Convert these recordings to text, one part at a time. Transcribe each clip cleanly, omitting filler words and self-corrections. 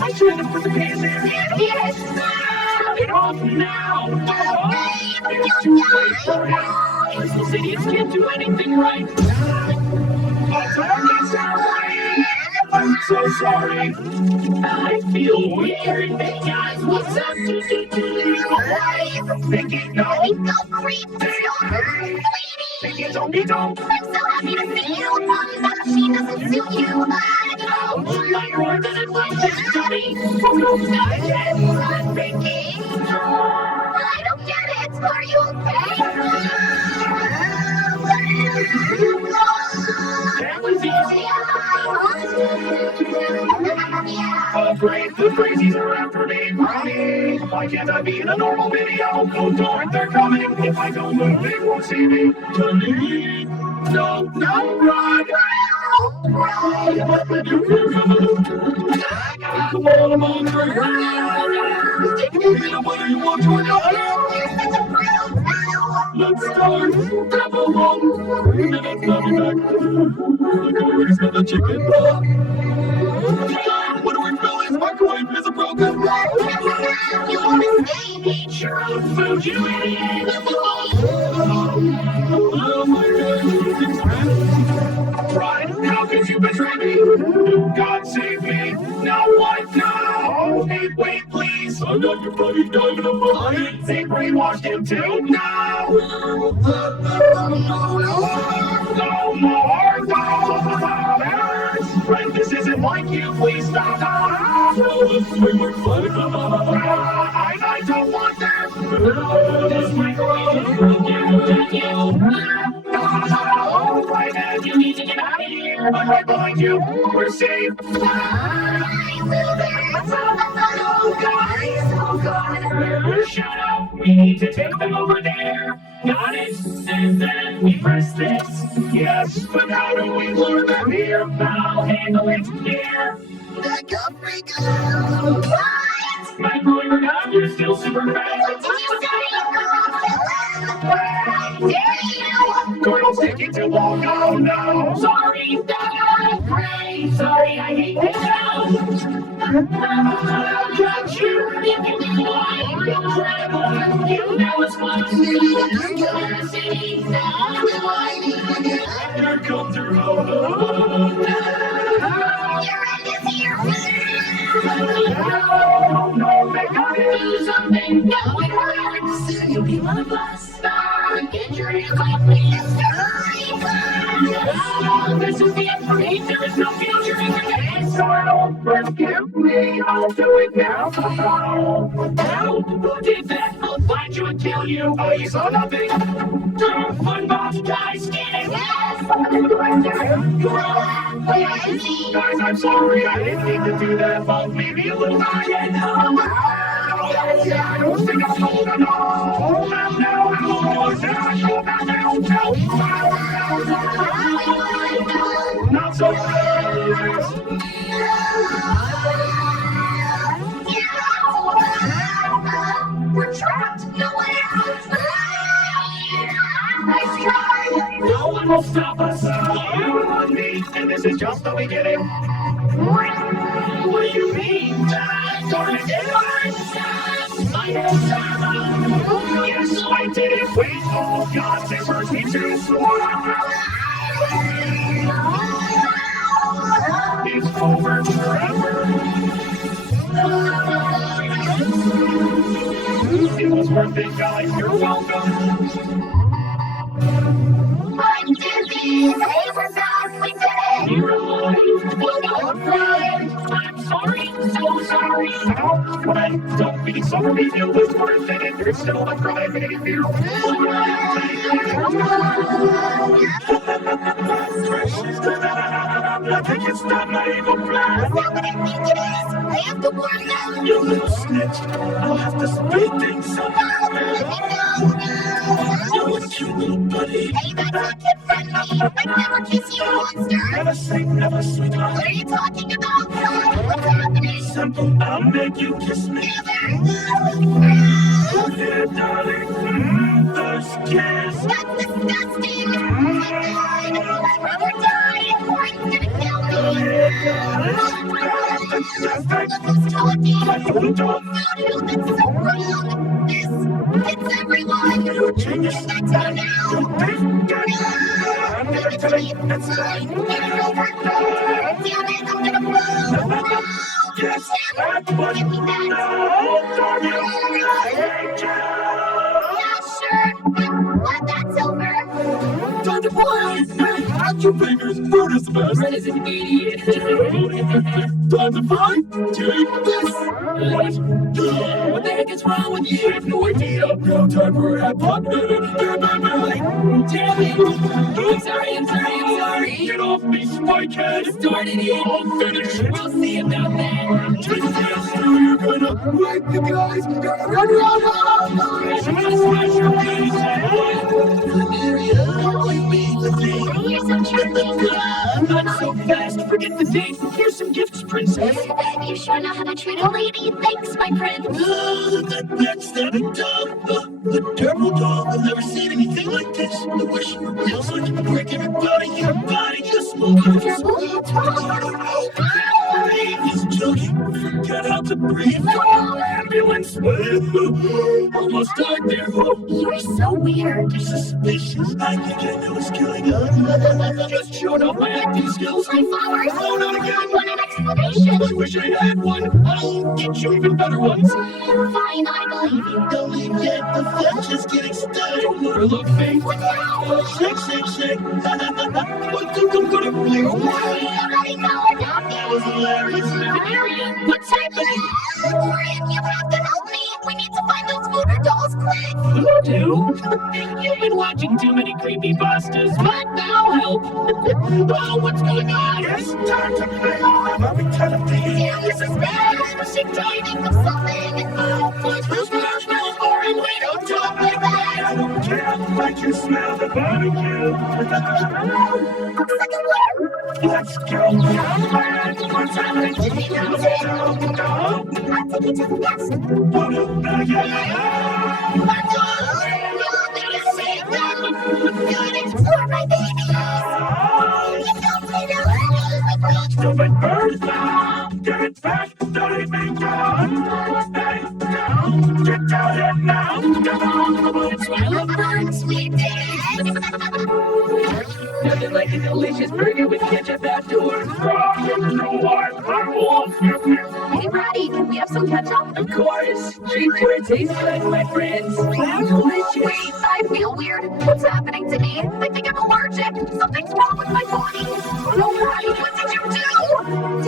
I tried to put the pan there. Yes! Get off now! It's too late for him. These idiots can't do anything right. I'm so sorry. I feel weird. Hey guys, what's up? Mickey, no. Go creep. Mickey, don't be dumb. I'm so happy to see you. That machine doesn't suit you. My lord doesn't like this dummy. Mickey. I don't get it. Are you okay? That was easy. Oh great, the crazies are after me. Why can't I be in a normal video? Oh darn, they're coming. If I don't move, they won't see me. No, run! Come on, I'm on the ground. What do you want to do? Let's start. Double one. Minutes coming back. Look at where's the chicken. What do we feel? His microwave is broken. You want to eat your own food, you idiot! Oh my God. Pride, how could you betray me? God save me. Now what now? Hey, wait, please. I got your buddy dynamite. They brainwashed him too. No! No more! Friend, this isn't like you. Please stop. I don't want that. This microwave is right now, you need to get out of here. I'm right behind you. We're safe. Oh God. Shut up. We need to take them over there. Got it. And then we press this. Yes, but how do we lure them here? I'll handle it here. Back up, Rico! What? Microwave God, you're still super fast. Did you say you Colonel's taking too long. Oh no. Sorry. Great. Sorry, I hate this house. Got you. Incredible. You know it's fun. Here comes your home. No, they gotta do something. No, it hurts. You'll be one of us. Get your hands off me. This is the end for me. There is no future in the game. Sorrow, forgive me. I'll do it now. Now, who did that? I'll find you and kill you. Oh, you saw nothing. Fun box, guys, get it. Guys, I'm sorry. I didn't mean to do that. But maybe a little bit. I don't think I'm cold enough. Not so fast. We're trapped. No way out. Nice try. No one will stop us. You and me, and this is just the beginning. What do you mean? Darn it, yes, I did it. Wait, oh God, this hurts me too. It's over forever. It was worth it, guys. You're welcome. I'm dizzy. Hey, we're back. We did it. You're alive. I'm sorry. So sorry. Oh, but don't be sorry. It was worth it. And you're still a crying baby. I think it's not my evil plan. Is that what I think it is? I have to warn them. You little snitch. I'll have to speed things up. You're a cute little buddy. Hey, that's not kid friendly. I'd never kiss you, monster. Never say never, sweetheart. What are you talking about? What's happening? Simple, I'll make you kiss me. Yeah, darling. First kiss. That's disgusting. I'd rather die. Corey's gonna kill me. That's Just like Who's talking? I don't know. Food that's so wrong. It's everyone. You change It's not time now. I'm gonna tell you that's right. Damn it, I'm gonna blow. Yes, that's what you know. Darn you, I hate you. Yeah, sure. Glad that's over. Time to play. Catch your fingers, bird is the best. Red is an idiot. Time to fight. Take this. What the heck is wrong with you? I have no idea. No time for a hop. Damn it! I'm sorry. Get off me, spikehead. Started it. I'll finish it. We'll see about that. Take this. You're gonna wake the guys. Gonna run. Smash your face. Here's some chutney. Not so fast. Forget the date. Here's some gifts, princess. You sure know how to treat a lady. Thanks, my prince. That's that dumb. The terrible dog. I've never seen anything like this. I wish you were real so I could break everybody. Your body just moving. What's wrong? He's joking. Forget how to breathe. Ambulance. Almost died there. You're so weird. Suspicious. I think I know what's going on. Just showed off my acting skills. My flowers. Oh, not again. I want an explanation. I wish I had one. I'll get you even better ones. Fine, I believe you. Don't leave yet. The flesh is getting stuck. Don't let her look fake. What now? Shake. What do I'm gonna play? I already know about That was hilarious. Marion, what's happening? Marion, you have to help me. We need to find those voodoo dolls quick. Voodoo? You've been watching too many creepypastas, but now help. Oh, what's going on? It's time to play. I'm having telepathy. Yeah, this is bad. She died of something. Who's marshmallow orange? We don't talk like that. I don't care. I can smell the barbecue. Looks like a blur. Let's go. What's happening? I'll take you to the guest. For my babies. You don't play no. Stupid bird! Get it back! Don't eat me down! Hey, down! Get down here now! Come on! It's my love bird. Sweet Nothing like a delicious burger with ketchup outdoors. You know what? I will flip you! Hey, Brady, can we have some ketchup? Of course. Treat where it tastes like, my friends. Wow, delicious. Wait, I feel weird. What's happening to me? I think I'm allergic. Something's wrong with my body. No, Brady, what did you do?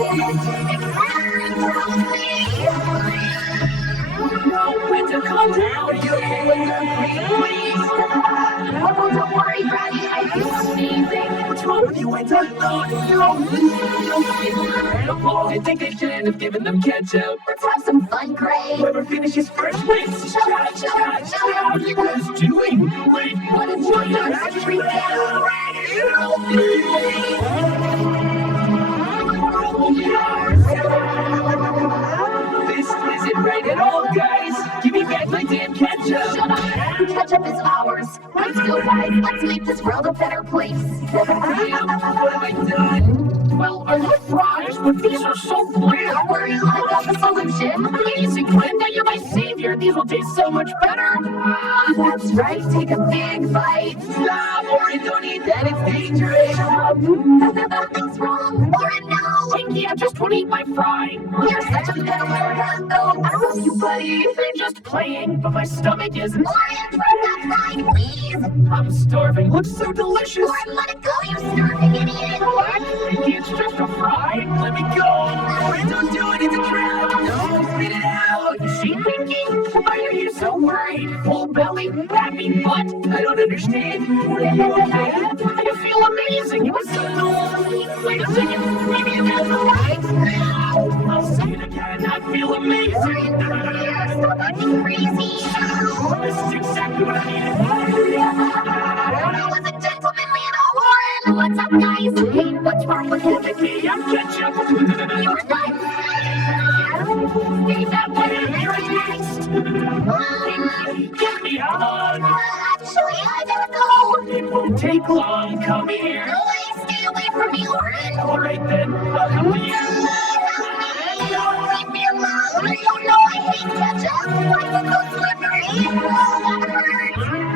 It hurts. Help me. No, Winter, calm down. Are you okay with that? Please. Oh, don't worry, Brady. I feel amazing. What's wrong with you, Winter? Oh, no. Incredible. I think I should have given them ketchup. Let's have some fun, Gray. Whoever finishes first wins. Shut up. What are you guys doing? Wait! What did you do? Street down. Help me! This isn't right at all, guys. Give me back my damn ketchup. Shut up. Ketchup is ours. Let's go, guys. Let's make this world a better place. Damn, what have I done? Well, I love fries, but these are so bland. Don't worry, I got the solution. Amazing, Glenda, you're my savior. These will taste so much better. That's right. Take a big bite. Stop, or don't eat that. It's dangerous. Nothing's wrong. Or no. Pinky, I just won't eat my fry. You're such a fiddler. Oh, I love you, buddy. They're just playing, but my stomach isn't. Orion, throw that fry, please. I'm starving. Looks so delicious. Orion, let it go, you starving idiot. What? Pinky, it's just a fry. Let me go. Wait, don't do it. It's a trap. No, spit it out. See, Pinky? Why are you so worried? Full belly, happy butt. I don't understand. Are you okay? I feel amazing. It was so cool. Wait a second. Maybe you got the right now. I'll say it again. I feel amazing. Stop acting crazy. This is exactly what I needed. That was a gentlemanly and a Warren. What's up, guys? Hey, what's wrong with him? Pinky, I'm ketchup. You're not. Ain't that what you're next? Pinky, give me a hug. Actually, I gotta go. It won't take long. Come here. Please stay away from me, Warren. All right then. I'll come with you. My foot's slippery.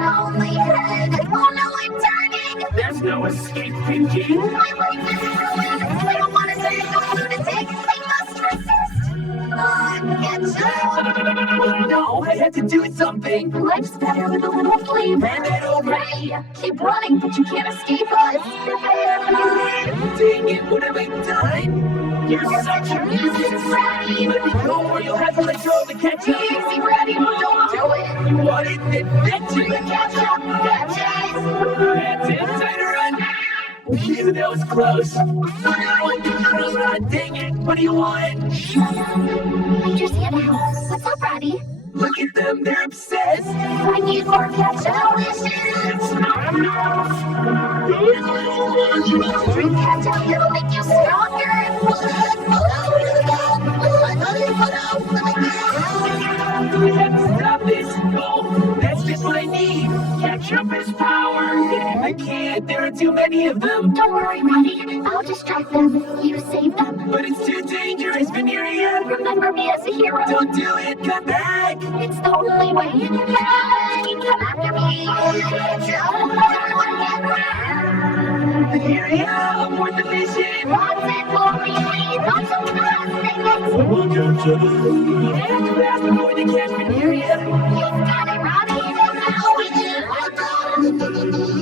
Oh, my head. Oh, no, I'm turning. There's no escape, Pinky. My life is ruined. I don't want to turn into a lunatic. I must resist. Catch up. No, I had to do something. Life's better with a little flavor. Hand it over. Ray, keep running, but you can't escape us. Dang it, what have I done? You're such a Music Freddy. no, or you'll have to let go of the ketchup. Easy, Freddy, don't do it. You wanted adventure. Catch up, catch it. That's it, time to run. Phew, that was close. Dang it, what do you want? Rangers in house. What's up, Freddy? Look at them, they're obsessed. I need more ketchup. It's not enough. Drink ketchup, it'll make you stronger. We have to stop this. Oh, that's just what I need. Ketchup is power. I can't, there are too many of them. Don't worry, Roddy. I'll distract them. You save them. But it's too dangerous, Veneria. Remember me as a hero. Don't do it, come back. It's the only way. Hey, come after me. Veneria, abort the mission. What's it for me? Not so fast. We'll catch up. Yeah, too fast, we're going to catch Veneria. You've got it, Roddy. Now we do.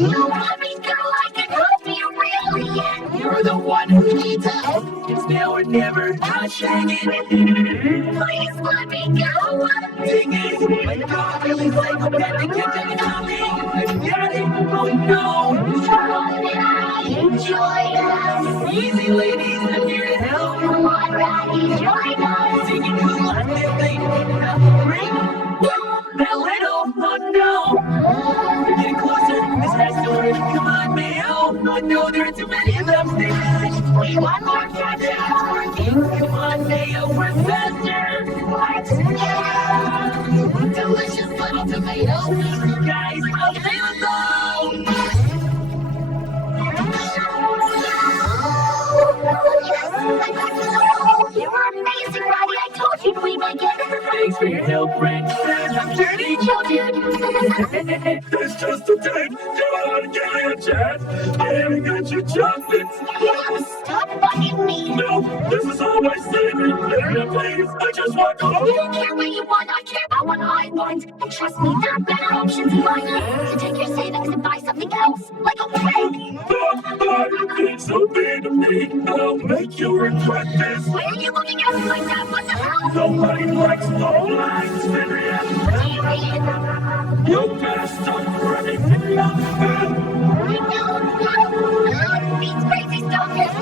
You want me, girl? I can help you, really. You're the one who needs help. It's now or never. Gosh dang it. Please let me go. Dang it. My dog really psychopathic kept on coming. I got it. Oh no. Enjoy us. Easy, ladies. I'm here to help. Come on, Roddy, join us. Take it cool on this thing. Ring. That little. Oh no. We're getting closer. This has to work. Come on, Mayo. Oh no, there are too many of them. Stay back. We want more ketchup. It's working. Come on, Mayo. We're faster. Let's go. Delicious little tomato. Guys, available. You were amazing, Roddy. I told you we'd make it. Thanks for your help, friend. I'm dirty. Chill, dude. It's just a date. Come on, give me a chance. I haven't got your chocolates. Stop bugging me. No, this is all my saving. Please, I just want to. You don't care what you want. I care about what I want. And trust me, there are better options in life. So take your savings and buy something else, like a wig. It's so big of me. I'll make you regret this. Why are you looking at me like that? What the hell? Nobody likes low lines, Henriette. What do you mean? You better stop running me up. These crazy stalkers.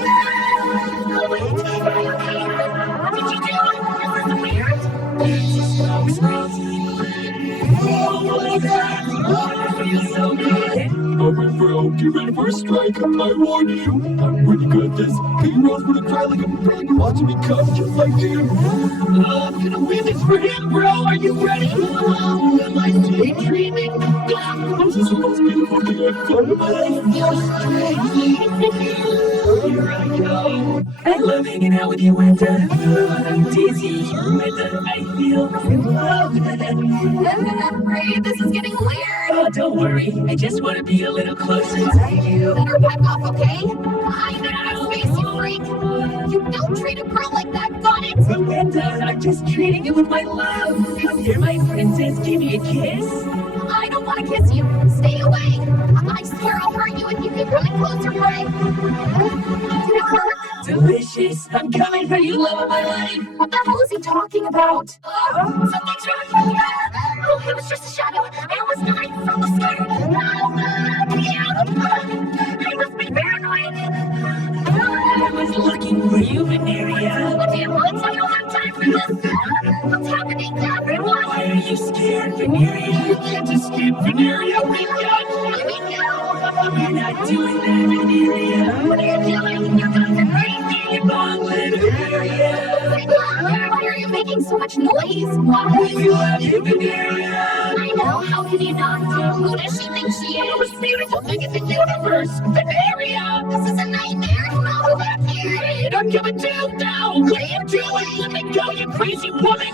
Oh, wait. Are you okay? What did you do? This is weird. It's a slow screen. Oh my god. Oh, I feel so good. Alright, bro, get ready for a strike. I warn you, I'm pretty good at this. Heroes wanna cry like I'm really watching me come just like you. I'm gonna win this for him, bro. Are you ready? Am I daydreaming? This is the most beautiful thing I've done in my life. Here I go. I love hanging out with you, Wanda. I'm dizzy. Wanda, I feel love. Ray, this is getting weird. Oh, don't worry. I just want to be a little closer to you. Better back off, okay? I know space, you freak. You don't treat a girl like that, got it? But Wanda, I'm just treating you with my love. Come here, my princess. Give me a kiss. I don't want to kiss you. Stay away. I swear I'll hurt you if you get really closer, Ray. Did it hurt? Delicious. I'm coming for you, love of my life. What the hell is he talking about? Something's wrong. Oh, it was just a shadow. It was coming from the sky. I must be paranoid. I was looking for you, Veneria. What do you want? I don't have time for this. What's happening to everyone? Why are you scared, Veneria? You can't escape Veneria. We got you. You're not doing that, Veneria. What are you doing? You're going crazy. Long live Veneria. Why are you making making so much noise? Why? You have Veneria. I know, how can you not? Who does she think she is? The most beautiful thing in the universe, Veneria. This is a nightmare. Not back here. Hey, I'm coming down now. What are you doing? Let me go, you crazy woman.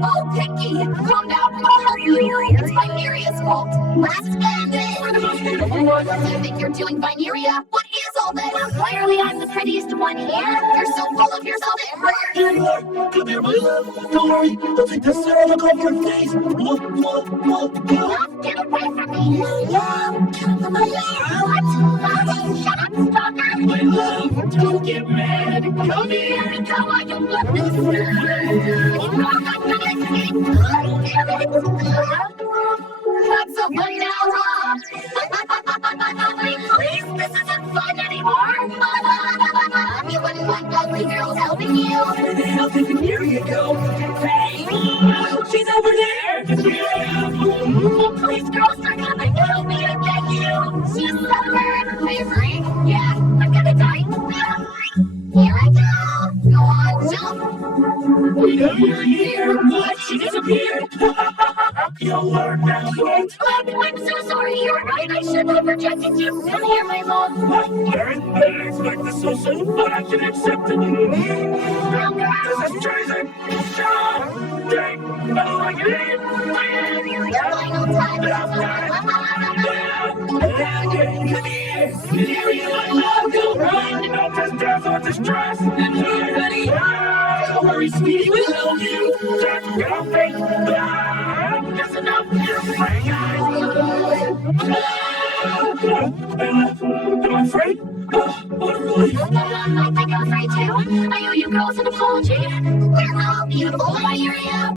Oh, Pinky, calm down. I'll help you. It's Vineria's fault. Let's end it. We're the most beautiful ones. You think you're doing Vineria? What is all this? Clearly, I'm the prettiest one here. You're so full of yourself, Amber. Here you are. Come here, my love. Don't worry. I'll take the serum off your face. Get away from me. What? Shut up, stalker. My love, don't get mad. Come here. Come on, you look this. That's so funny now, Rob. Please, this isn't fun anymore. You wouldn't want ugly girls helping you. Where the hell did Veneria go? Hey, she's over there. Please, girls, are coming. Help me, I beg you. She's stubborn. Favorite? Yeah, I'm gonna die. Here I go. Go on, jump. Wait a minute here. What? She disappeared. You'll learn now, folks. I'm so sorry. You're right. I shouldn't have rejected you. Come here, my love. Karen, I didn't expect this so soon, but I can accept it. This is treason. Stop. Dang. I don't like it. Your final Come here. Veneria, my love. Go run. You know this death or distress. I'm here, honey. Don't worry, sweetie. We'll help you. Just get off me. That's enough. You're playing Am I afraid? What a relief. I think I'm afraid too. I owe you girls an apology. We're all beautiful, Veneria.